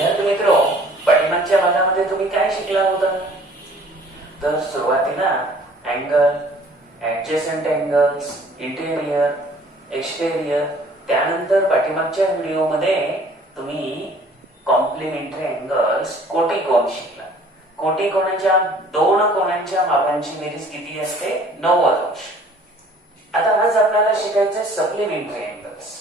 विद्यार्थी मित्र, पाठीमागच्या भागामध्ये तुम्ही काय शिकला होता? तर सुरुवातीला angle, adjacent angles, interior, exterior, त्यानंतर पाठीमागच्या व्हिडिओमध्ये तुम्ही कॉम्प्लिमेंटरी अँगल्स, कोटिकोन शिकला. कोटिकोनाच्या दोन कोनांच्या मापांची बेरीज किती असते? 90 अंश. आता आज आपल्याला शिकायचे सप्लिमेंटरी अँगल्स.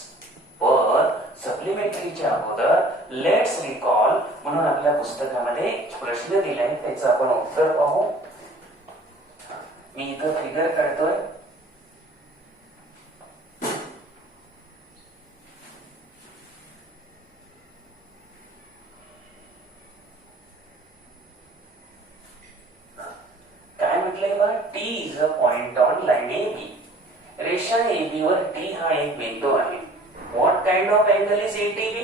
पण सप्लिमेंटरीच्या अगोदर लेट्स रिकॉल म्हणून आपल्या पुस्तकामध्ये प्रश्न दिलाय, त्याचं आपण उत्तर पाहू. मी इथं फिगर काढतोय. काय म्हटलंय बा? T is a point on line A B. रेषा AB वर टी हा एक बिंदू आहे. What kind of angle is ATB?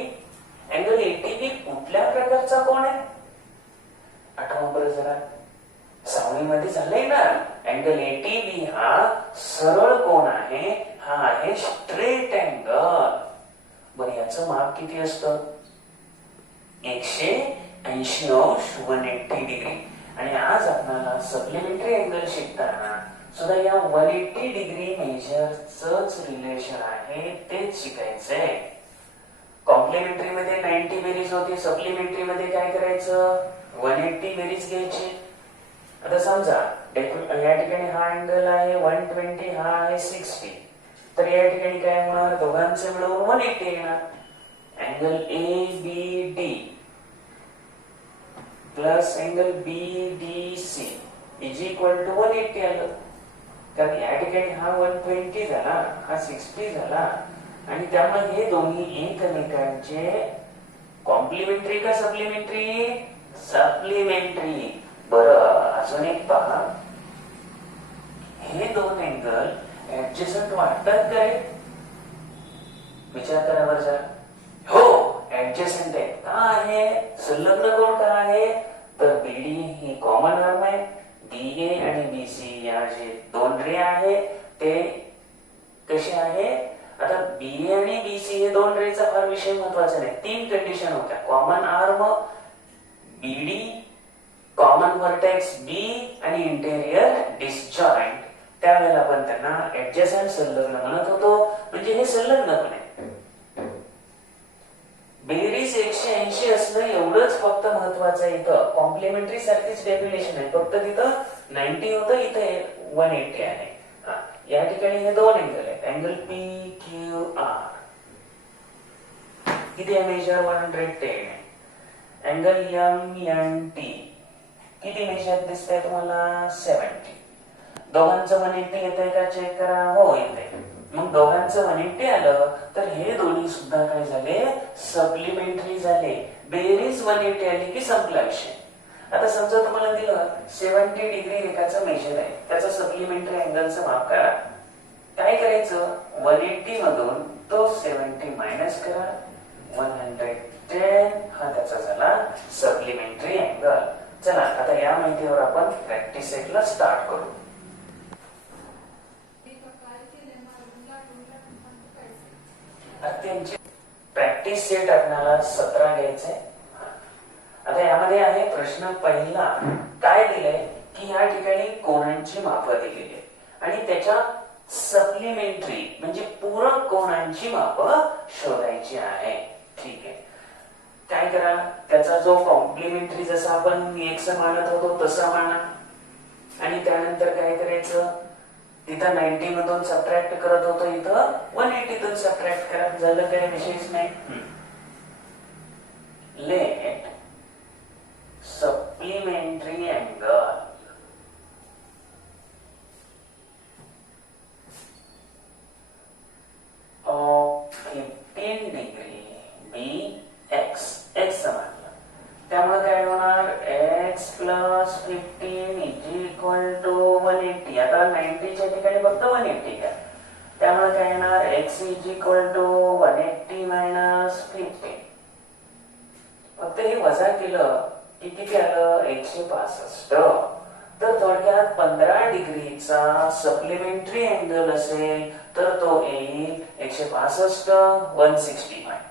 Angle ATB कुठल्या प्रकारचा कोण आहे? आठवा बरं जरा. सावलीमध्ये झालंय ना, अँगल ATB हा सरळ कोण आहे, हा आहे स्ट्रेट अँगल. बरं, याचं माप किती असतं? 180 अंश, 180 डिग्री. आणि आज आपल्याला सप्लिमेंटरी अँगल शिकताना सुद्धा या 180 डिग्री मेजरचंच रिलेशन आहे, तेच शिकायचंय. कॉम्प्लिमेंटरी मध्ये 90 बेरीज होती, सप्लिमेंटरी मध्ये काय करायचं? 180 बेरीज घ्यायची. आता समजा या ठिकाणी हा अँगल आहे 120, हा आहे 60, तर या ठिकाणी काय होणार? दोघांचे मिळून 180 येणार. Angle ABD plus angle BDC is equal to 180 आलं. कारण या ठिकाणी हा 120 झाला, हा 60 झाला, आणि त्यामुळे हे दोन्ही एकमेकांचे कॉम्प्लिमेंटरी का सप्लिमेंटरी? सप्लिमेंटरी. बरं, अजून एक पहा. हे दोन अँगल ऍडजसंट वाटतात काय? विचार करा बरं जरा. हो, ऍडजसंट आहे. का आहे? संलग्न कोण का आहे? तर BD ही कॉमन आर्म आहे. BA आणि BC या जे दोन रे आहे ते कसे आहे? आता BA आणि BC हे दोन रेचा फार विषय महत्वाचा नाही. 3 कंडिशन होत्या: common arm, BD, common vertex B आणि इंटेरियर डिसजॉइंट. त्यावेळेला आपण त्यांना ऍडजसंट संलग्न म्हणत होतो, म्हणजे हे संलग्न पण आहे. बेरीज 180 असणं एवढंच फक्त महत्वाचं आहे. इथं कॉम्प्लिमेंटरी सारखीच डेफिनेशन आहे, फक्त तिथं 90 होतं, इथे 180 आहे. या ठिकाणी हे दोन अँगल आहेत. अँगल PQR किती आहे मेजर? 110. अँगल MNT किती मेजर दिसतंय तुम्हाला? 70. दोघांचं 180 येतंय का? चेक करा. हो, येतंय. मग दोघांचं 180 आलं तर हे दोन्ही सुद्धा काय झाले? सप्लिमेंटरी झाले. बेरीज 180 आली की संपला विषय. आता समजा तुम्हाला दिलं 70 डिग्री रेखाचं मेजर आहे, त्याचा सप्लिमेंटरी अँगलचं माप काढा. काय करायचं? 180 मधून तो 70 मायनस करा. 110 हा त्याचा झाला सप्लिमेंटरी अँगल. चला, आता या माहितीवर आपण प्रॅक्टिस सेटला स्टार्ट करू. त्यांचे प्रॅक्टिस सेट आपल्याला 17 घ्यायचे. आता यामध्ये आहे प्रश्न पहिला. काय दिलंय की या ठिकाणी कोनांची मापं दिलेली आहे आणि त्याच्या सप्लिमेंटरी म्हणजे पूरक कोनांची मापं शोधायची आहे. ठीक आहे, काय करा? त्याचा जो कॉम्प्लिमेंटरी जसा आपण एक्स मानत होतो तसा माना, आणि त्यानंतर काय करायचं? तिथं 90 मधून सबट्रॅक्ट करत होतो, इथं 180 तून सबट्रॅक्ट करा. झालं काय? विशेष नाही. Let supplementary angle of 15 degree BX. X समजलं, त्यामुळे काय होणार? X plus 15 is equal to 180. आता 90 च्या ठिकाणी फक्त 180 घ्या, त्यामुळे काय येणार? X is equal to 180 minus 15. फक्त हे वजा केलं की किती आलं? 165. तर थोडक्यात 15 डिग्रीचा सप्लिमेंटरी अँगल असेल तर तो येईल 165, 165.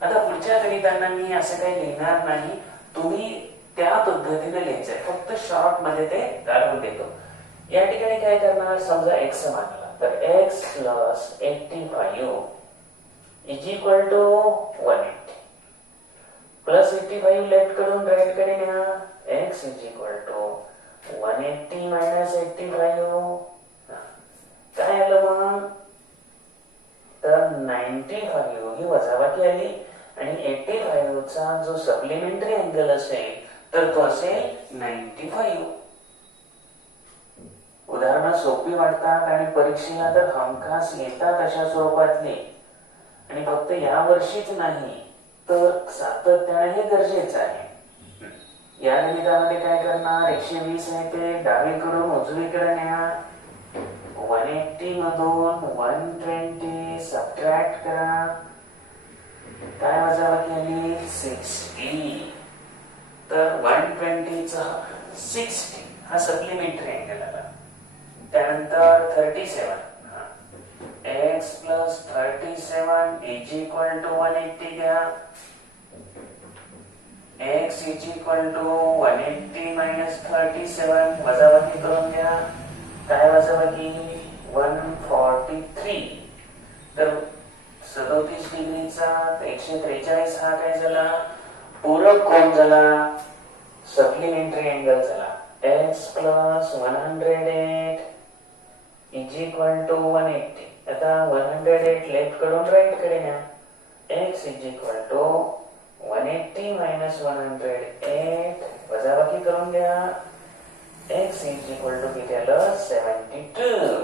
आता पुढच्या गणितांना मी असं काही लिहिणार नाही, तुम्ही त्या पद्धतीने लिहायचंय, फक्त शॉर्ट मध्ये ते काढून देतो. या ठिकाणी काय करणार, समजा x मानला तर x plus 85 is equal to 180 plus 85 left कडून राईट कडे न्या, x is equal to 180 minus 85 काय आलं मग, तर 95 ही वजाबाकी आली आणि 85 चा जो सप्लिमेंटरी अँगल असेल तर तो असेल 95. उदाहरणं सोपी वाटतात आणि परीक्षेला तर हमखास येतात अशा स्वरूपातली, आणि फक्त या वर्षीच नाही तर सातत्याने हे गरजेचं आहे. या गणितामध्ये काय करणार, 120 आहे ते डावीकडून उजवीकडे न्या, 180 मधून 120 सबट्रॅक्ट करा, काय वजाबाकी आली 60, तर 120 चा 60 हा सप्लिमेंटरी अँगल आला. त्यानंतर 37 x plus 37 is equal to 180 घ्या, x is equal to 180 minus 37 वजाबाकी करून घ्या, काय वजाबाकी 143, तर 37 डिग्रीचा 143 हा काय झाला, पूरक कोन झाला, सप्लिमेंटरी अँगल झाला. x plus 108 is equal to 180, आता 108 लेफ्ट कडून राईट कडे न्या, x is equal to 180 minus 108 वजाबाकी करून घ्या, x इज इक्वल टू किती आलं 72.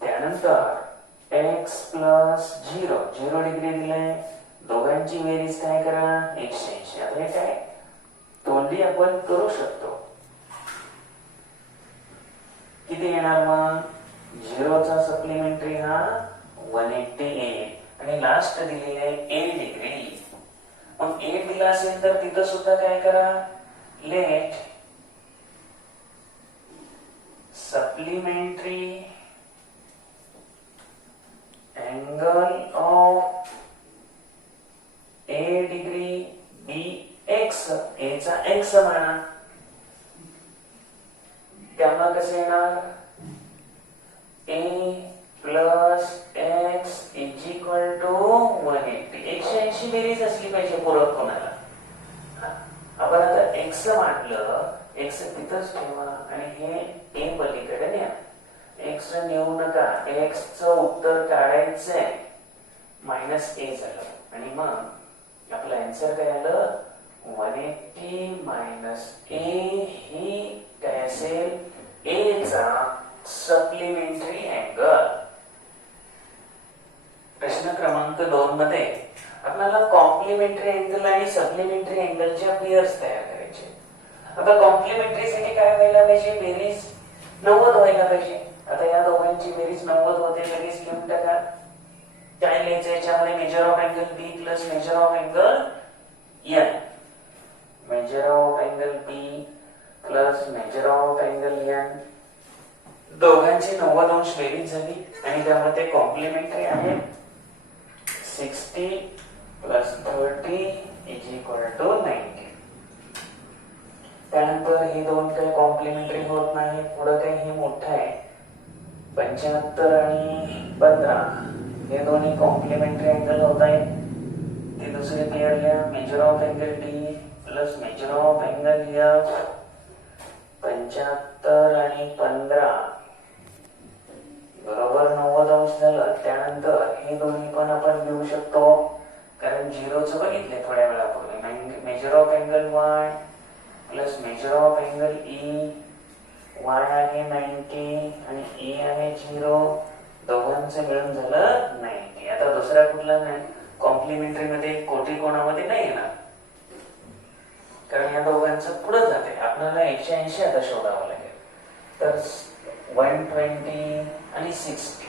त्यानंतर x प्लस 0 डिग्री दिले, दोघांची बेरीज काय करा 180. आता हे काय तोंडी आपण करू शकतो, किती येणार मग, 0 चा सप्लिमेंटरी हा 180 येईल आणि लास्ट दिलेली आहे 8 डिग्री. मग 8 दिला असेल तर तिथं सुद्धा काय करा, let supplementary angle of 8 degree B X, A चा एक्स म्हणा, त्यामुळे कसे येणार, a plus x is equal to 180. 180 बेरीज असली पाहिजे पूरक कोणाला. आपण आता x मांडलं, x तिथंच ठेवा आणि हे a पलीकडे न्या, x नेऊ नका, x चं उत्तर काढायचंय, मायनस a झालं आणि मग आपलं आन्सर काय आलं 180 मायनस a ही काय असेल, a चा सप्लिमेंटरी अँगल. प्रश्न क्रमांक 2 मध्ये आपल्याला कॉम्प्लिमेंटरी अँगल आणि सप्लिमेंटरी अँगलच्या पेयर्स तयार करायचे. आता कॉम्प्लिमेंटरी साठी काय व्हायला पाहिजे, बेरीज 90 व्हायला पाहिजे. आता या दोघांची बेरीज 90 होते, बेरीज घेऊन टाका. काय लिहायचं याच्यामध्ये, measure of angle B plus measure of angle N, measure of angle B plus measure of angle N, दोघांची 90 अंश बेरीज झाली आणि त्यामुळे ते कॉम्प्लिमेंटरी आहे. 60 प्लस 30 इज इक्वल टू 90. त्यानंतर हे दोन काही कॉम्प्लिमेंटरी होत नाही, पुढे काही हे मोठं आहे 75 आणि 15, हे दोन्ही कॉम्प्लिमेंटरी अँगल होत आहेत. ते दुसरे पेयर लिहा, major of angle D plus measure of angle F, 75 आणि 15 बरोबर 90 अंश झालं. त्यानंतर हे दोन्ही पण आपण घेऊ शकतो कारण 0चं बघितले थोड्या वेळापूर्वी. Major of angle Y plus measure of angle E, Y आहे 90 आणि ई आहे 0, दोघांचं मिळून झालं 90. आता दुसरा कुठला नाही, कॉम्प्लिमेंटरी मध्ये कोटी कोणामध्ये नाही येणार कारण या दोघांचं पुढे जाते. आपल्याला 180 आता शोधावं लागेल. तर 120 आणि 60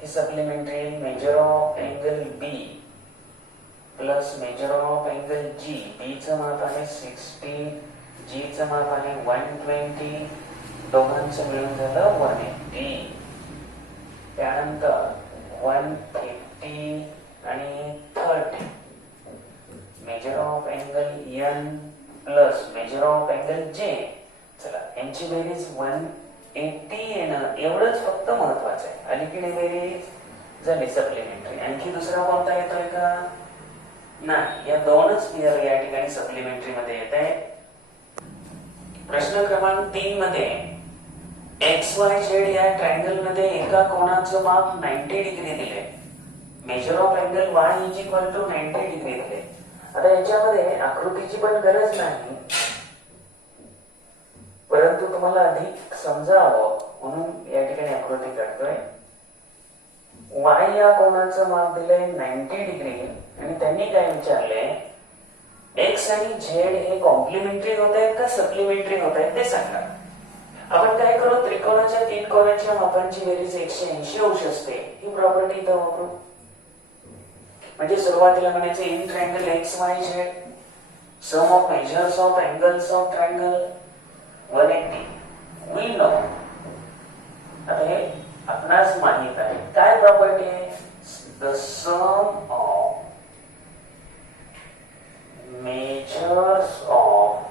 हे supplementary. Measure of angle B plus measure of angle G, B चं माप आहे 60, जी चं माप आहे 120, दोघांचं मिळून झालं 180. त्यानंतर 150 आणि 30. Measure of angle N plus measure of angle J. चला यांची बेरीज 180 येणं एवढंच फक्त महत्वाचं आहे. अलीकडे बेरीज झाली सप्लिमेंटरी. आणखी दुसरा कोणता येतोय का? नाही, या दोनच पेअर या ठिकाणी सप्लिमेंटरी मध्ये येत आहे. प्रश्न क्रमांक 3 मध्ये XYZ या ट्रायंगल मध्ये एका कोनाचं माप 90 डिग्री दिले. Measure of angle Y is equal to 90 degree दिले. आता याच्यामध्ये आकृतीची पण गरज नाही, परंतु तुम्हाला अधिक समजावं म्हणून या ठिकाणी आकृती काढतोय. Y या कोनाचं माप दिलंय 90 डिग्री आणि त्यांनी काय विचारले, X आणि Z हे कॉम्प्लिमेंटरी होत आहेत का सप्लिमेंटरी होत आहेत ते सांगा. आपण काय करू, त्रिकोणाच्या 3 कोनाच्या मापांची बेरीज 180 अंश असते ही प्रॉपर्टी इथं वापरू. म्हणजे सुरुवातीला म्हणायचं in triangle XYZ sum of measures of angles of triangle 180 we know. आता हे आपणास माहित आहे काय प्रॉपर्टी आहे, the sum of measures of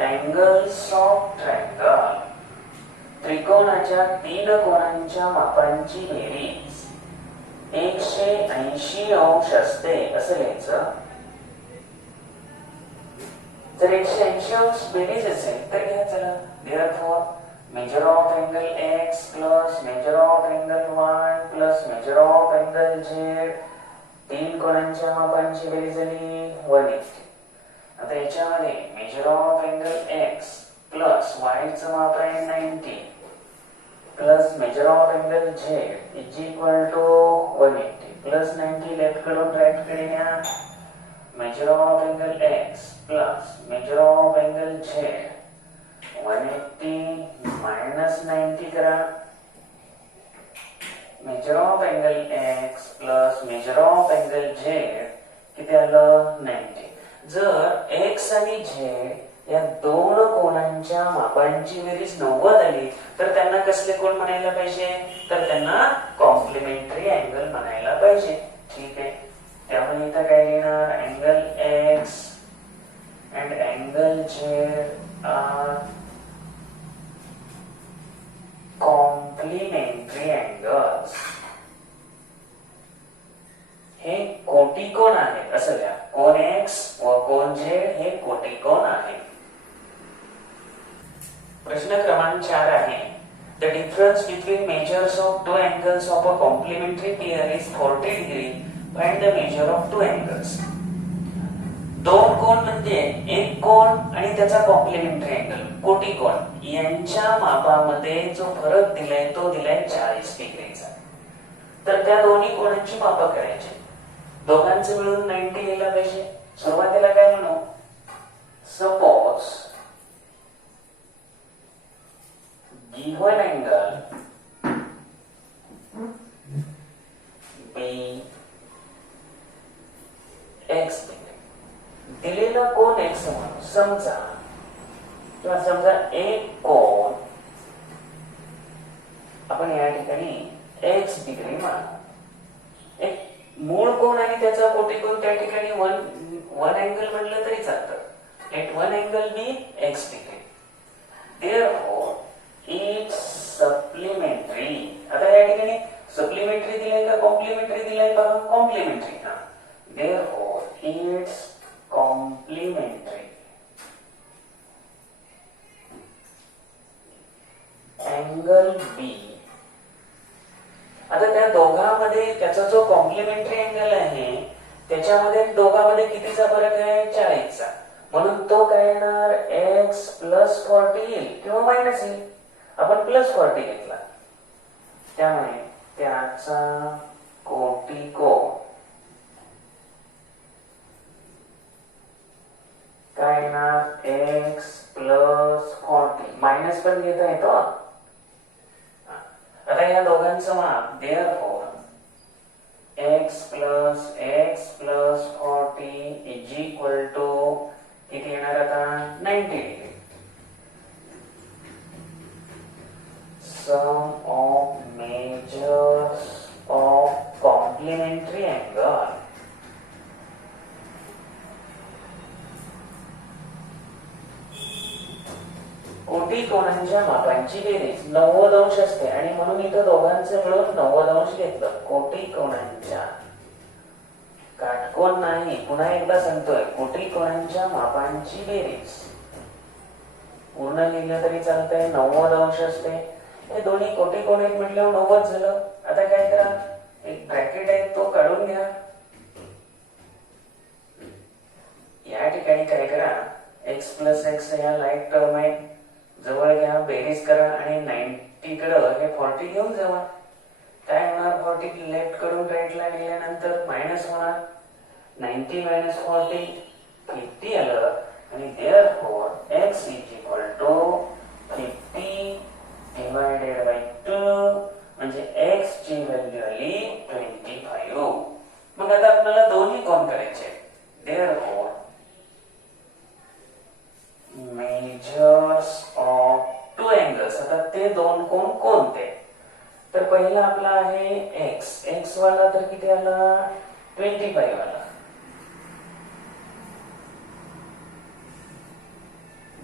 angles of triangle. त्रिकोणाच्या 3 कोनांच्या मापांची बेरीज 180 अंश असते असं लिहायचं. जर 180 अंश बेरीज असेल तर घ्या. चला therefore measure of angle x plus measure of angle y plus measure of angle z 3 कोनांच्या मापांची बेरीज झाली 180. आता याच्यामध्ये measure of angle x plus y चं माप आहे 90 plus measure of angle z is equal to 180 plus 90 left कडून right कडे न्या. Measure of angle x plus measure of angle z 180 minus 90 करा. Measure of angle x plus measure of angle z किती आलं 90. जर x आणि z या दोन कोनांच्या मापांची बेरीज 90 आली तर त्यांना कसले कोन म्हणायला पाहिजे, तर त्यांना कॉम्प्लिमेंटरी अँगल म्हणायला पाहिजे. ठीक आहे, त्यामुळे इथं काय लिहिणार, angle x and angle z are complementary angles. हे कोटिकोण आहे असं लिहा. कोन x व कोन z हे कोटिकोण आहे. प्रश्न क्रमांक 4 आहे, the difference between measures of two angles of a complementary pair is 40 degree. Find the measure of two angles. दोन कोण म्हणजे एक कोण आणि त्याचा कॉम्प्लिमेंटरी अँगल कोटिकोण यांच्या मापामध्ये जो फरक दिलाय तो दिलाय 40 डिग्रीचा. तर त्या दोन्ही कोणांची माप करायची, दोघांचं मिळून 90 यायला पाहिजे. सुरुवातीला काय म्हणू, suppose given angle be x दिलेला कोण एक्स म्हणून समजा, किंवा समजा एक कोण आपण या ठिकाणी एक्स डिग्री मानू. एक मूळ कोण आणि त्याचा कोटिकोण त्या ठिकाणी वन अँगल म्हणलं तरी चालतं. Let one angle be x degree. Therefore it's supplementary. आता या ठिकाणी सप्लिमेंटरी दिलाय का कॉम्प्लिमेंटरी दिलाय का, कॉम्प्लिमेंटरी. हा, therefore it's complementary. अँगल बी. आता त्या दोघांमध्ये त्याचा जो कॉम्प्लिमेंटरी अँगल आहे त्याच्यामध्ये दोघांमध्ये कितीचा फरक आहे, 40चा. म्हणून तो काय येणार, x प्लस 40 येईल किंवा मायनस येईल. आपण प्लस 40 घेतला त्यामुळे त्याचा कोटिकोण काय येणार, x प्लस 40. मायनस पण घेता येतो. आता या दोघांचं माप therefore x plus 40 is equal to किती येणार आता 90 degree. Sum of measures of complementary angle. कोटी कोणांच्या मापांची बेरीज 90 अंश असते आणि म्हणून इथं दोघांचं मिळून 90 अंश घेतलं. कोटी कोणांच्या, काटकोन नाही, पुन्हा एकदा सांगतोय, कोटी कोणांच्या मापांची बेरीज. पूर्ण लिहिलं तरी चालतंय, 90 अंश असते. हे दोन्ही कोटी कोण आहेत म्हटल्यावर 90 झालं. आता काय करा, एक ब्रॅकेट आहे तो काढून घ्या. या ठिकाणी काय करा, x प्लस एक्स या लाईक टर्म आहे, जवळ घ्या, बेरीज करा आणि 90 कडं हे 40 घेऊन जावा. काय होणार, 40 लेफ्ट कडून राईटला गेल्यानंतर मायनस होणार. 90 मायनस 40 50 आलं आणि therefore x is equal to 50 divided by 2 म्हणजे x ची व्हॅल्यू आली 25. मग आता आपल्याला दोन्ही कोण करायचे. therefore measures of two angles. आता ते दोन कोण कोणते, तर पहिला आपला आहे x वाला, तर किती आला 25 वाला.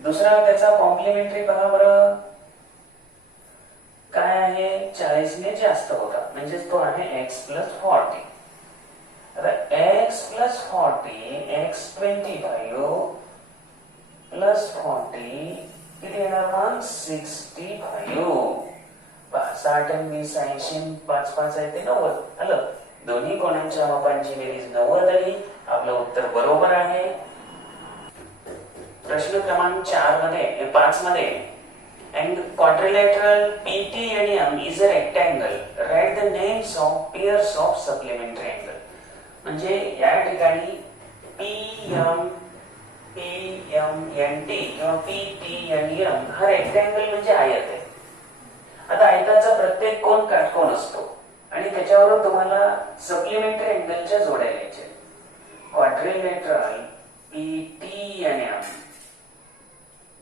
दुसरा त्याचा कॉम्प्लिमेंटरी पहा बरं, काय आहे 40 ने जास्त होता, म्हणजे तो आहे x प्लस 40. आता x प्लस 40 x 25 प्लस 40 किती येणार मग 65. 60 आणि 20 80 5 5 आहे ते 90 आलं. दोन्ही कोणांच्या मापांची बेरीज 90 आली. आपलं उत्तर बरोबर आहे. प्रश्न क्रमांक 5 मध्ये and quadrilateral PT and M is a rectangle. Write the names of pairs of supplementary angle. म्हणजे या ठिकाणी PM PMNT किंवा PTNM हा रेक्टँगल म्हणजे आयत आहे. आता आयताचा प्रत्येक कोन काटकोन असतो आणि त्याच्यावरून तुम्हाला सप्लिमेंटरी अँगलच्या जोड्या लिहायच्या. क्वाड्रिलेटरल PTNM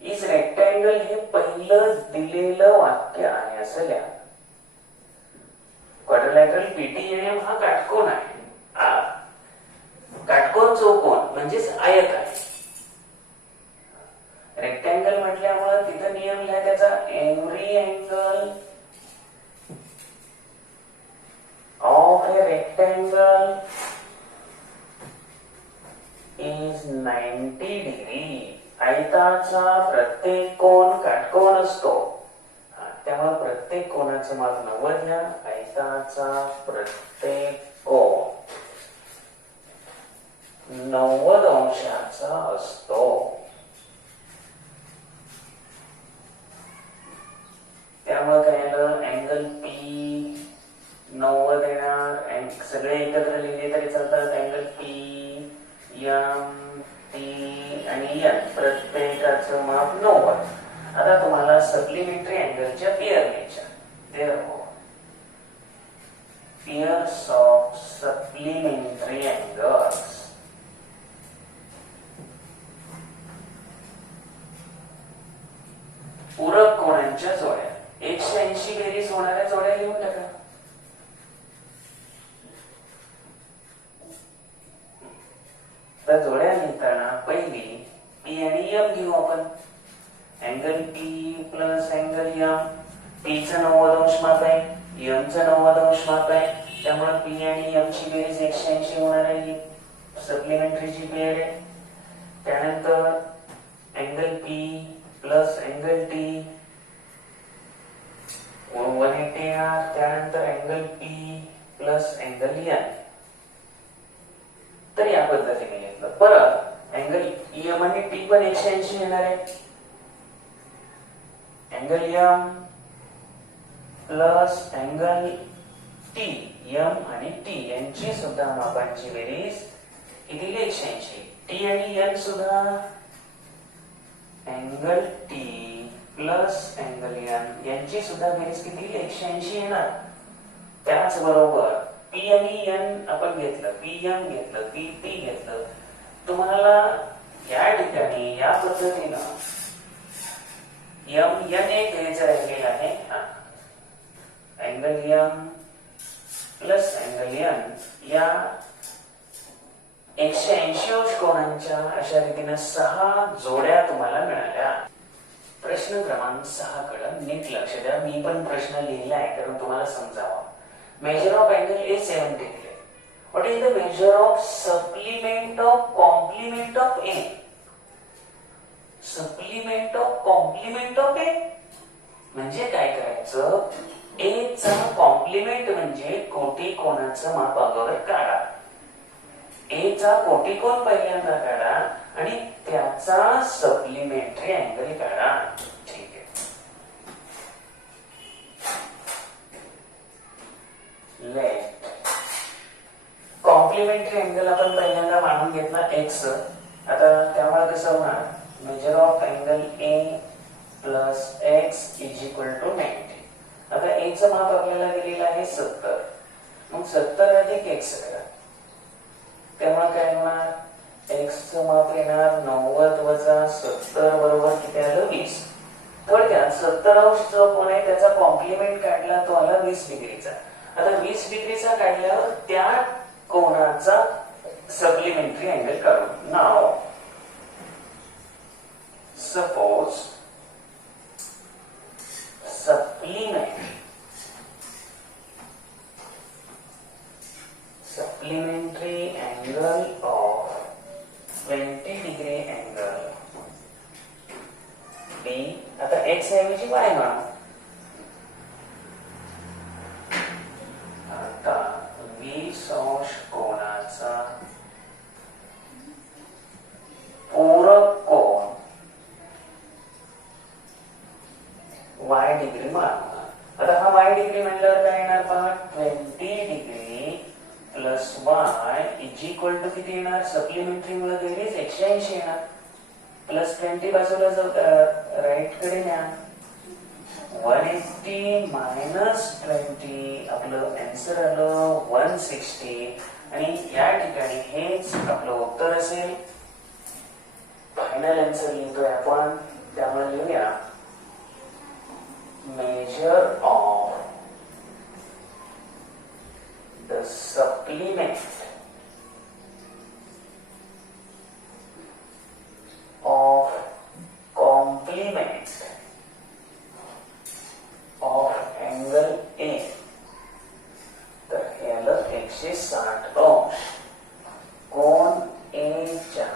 इज रेक्टँगल हे पहिलं दिलेलं वाक्य आहे असं लिहा. क्वाड्रिलॅटरल PTNM हा काटकोन आहे. काटकोन चौकोन म्हणजेच आयत आहे. रेक्टँगल म्हटल्यामुळे तिथं नियम लिहा त्याचा, every angle of A rectangle is 90 degree. आयताचा प्रत्येक कोन काटकोन असतो, त्यामुळे प्रत्येक कोनाचं माप 90 घ्या. आयताचा प्रत्येक कोन 90 अंशाचा असतो. त्यामुळे काय आलं, अँगल P 90 येणार. सगळे एकत्र लिहिले तरी चालतात. अँगल P M T आणि N प्रत्येकाचं माप 90. आता तुम्हाला सप्लिमेंटरी अँगलच्या पेअर घ्यायच्या. therefore pairs of supplementary angles पूरक कोनांच्या जोड्या. 180 बेरीज होणाऱ्या जोड्या लिहून टाका. तर जोड्या लिहिताना पहिली P आणि M घेऊ आपण. Angle P plus angle M. P चं 90 अंश माप आहे, M चं 90 अंश माप आहे, त्यामुळे P आणि M ची बेरीज 180 होणार आहे. सप्लिमेंटरीची पेअर आहे. त्यानंतर angle P plus angle T 180 येणार. त्यानंतर angle P plus angle N. तर या पद्धतीने घेतलं. परत अँगल M आणि T पण 180 येणार आहे. Angle M plus angle T, M आणि T यांची सुद्धा मापांची बेरीज किती 180. T आणि N सुद्धा angle T plus angle N यांची सुद्धा बेरीज किती 180 येणार. त्याचबरोबर P आणि N आपण घेतलं, PM घेतलं, PT घेतलं. तुम्हाला या ठिकाणी या पद्धतीनं M N एक घ्यायचं राहिलेलं आहे. Angle M plus angle N या 180 अंश कोनांच्या अशा रीतीने 6 जोड्या तुम्हाला मिळाल्या. प्रश्न क्रमांक 6 कडे नीट लक्ष द्या. मी पण प्रश्न लिहिला आहे कारण तुम्हाला समजावा. मेजर ऑफ अँगल ए 70 दिले. What is the measure of supplement of complement of A? Supplement of complement of A म्हणजे काय करायचं? ए चा कॉम्प्लिमेंट म्हणजे कोटी कोणाचं माप अगोदर काढा. ए चा कोटिकोण पहिल्यांदा काढा आणि त्याचा सप्लिमेंटरी अँगल काढा. ठीक आहे. लेफ्ट कॉम्प्लिमेंटरी अँगल आपण पहिल्यांदा मानून घेतला एक्स. आता त्यामुळे कसं होणार? Measure of angle A plus x is equal to 90. आता ए चं माप आपल्याला दिलेलं आहे 70. मग 70 अधिक एक्स करा. तेव्हा काय होणार? एक्स चं माप येणार 90 वजा 70 बरोबर किती आलं? 20. थोडक्यात 70 अंश जो कोण आहे त्याचा कॉम्प्लिमेंट काढला तो आला 20 डिग्रीचा. आता 20 डिग्रीचा काढल्यावर त्या कोणाचा सप्लिमेंटरी अँगल काढू. नाव suppose supplementary angle of 20 degree angle B. आता x ऐवजी y म्हणू. आता 20 अंश कोणाचा पूरक कोण y डिग्री मानू. आता हा y डिग्री म्हणल्यावर काय येणार पहा? 20 degree plus y is equal to किती येणार? सप्लिमेंटरी मुळे बेरीज 180 येणार. प्लस 20 बाजूला जाऊ राईट कडे न्या. 180 मायनस 20 आपलं आन्सर आलं 160. आणि या ठिकाणी हेच आपलं उत्तर असेल. फायनल आन्सर लिहितोय आपण. त्यामुळे लिहूया measure of the supplement of complement of angle A. तर हे आलं 160 अंश. कोण A च्या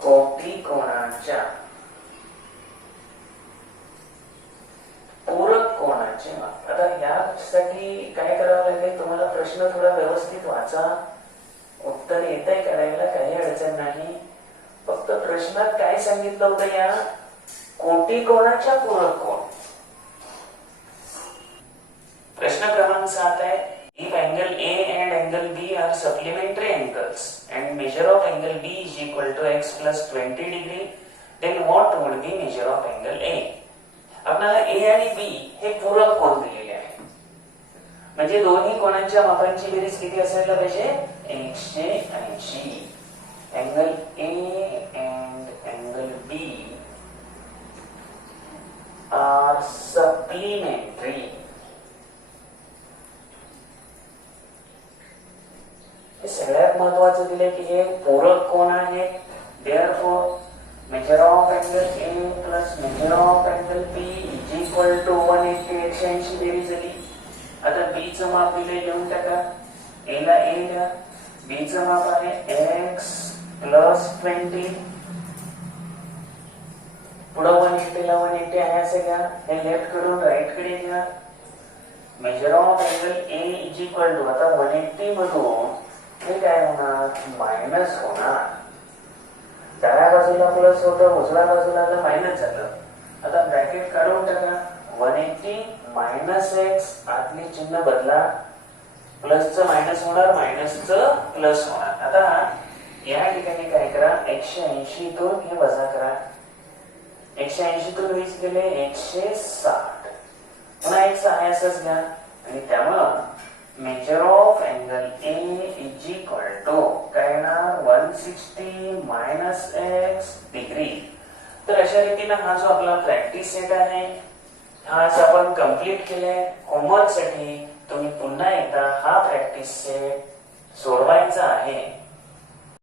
कोटी कोणाच्या पूरक कोणाचे माप. आता यासाठी काय करावं लागेल? तुम्हाला प्रश्न थोडा व्यवस्थित वाचा. उत्तर येतंय करायला काही अडचण नाही. फक्त प्रश्नात काय सांगितलं होतं? या कोटी कोणाच्या पूरक कोण. प्रश्न क्रमांक 7 आहे. If angle A and angle B are supplementary angles and measure of angle B is equal to x plus 20 degree, then what would be measure of angle A? आपल्याला ए आणि बी हे पूरक कोण दिलेले आहे. म्हणजे दोन्ही कोणांच्या मापांची बेरीज किती असायला पाहिजे? 180. Angle A and angle B are supplementary. हे सगळ्यात महत्वाचं दिले की हे पूरक कोण आहेत. Therefore measure of angle A plus measure of angle B is equal to 180. 180 बेरीज झाली. आता B चं माप दिले लिहून टाका. A ला A द्या. B चं माप आहे x plus 20. पुढे 180 ला 180 आहे असं घ्या. हे लेफ्ट कडून राईट कडे घ्या. measure of angle A is equal to आता 180 मधून हे काय होणार? मायनस होणार. डाव्या बाजूला प्लस होतं, उजव्या बाजूला मायनस झालं. आता ब्रॅकेट काढून टाका. 180 मायनस एक्स. आतली चिन्ह बदला. प्लसचं मायनस होणार, मायनसचं प्लस होणार. आता या ठिकाणी काय करा? 180 तून हे वजा करा. 180 तून 20 गेले 160. पुन्हा एक्स आहे असंच घ्या. आणि त्यामुळं measure of angle A is equal to काय येणार? 160 मायनस एक्स डिग्री. तर अशा रीतीने हा जो आपला प्रॅक्टिस सेट आहे हा आज आपण कंप्लीट केलाय. होमवर्क साठी तुम्ही पुन्हा एकदा हा प्रॅक्टिस सेट सोडवायचं आहे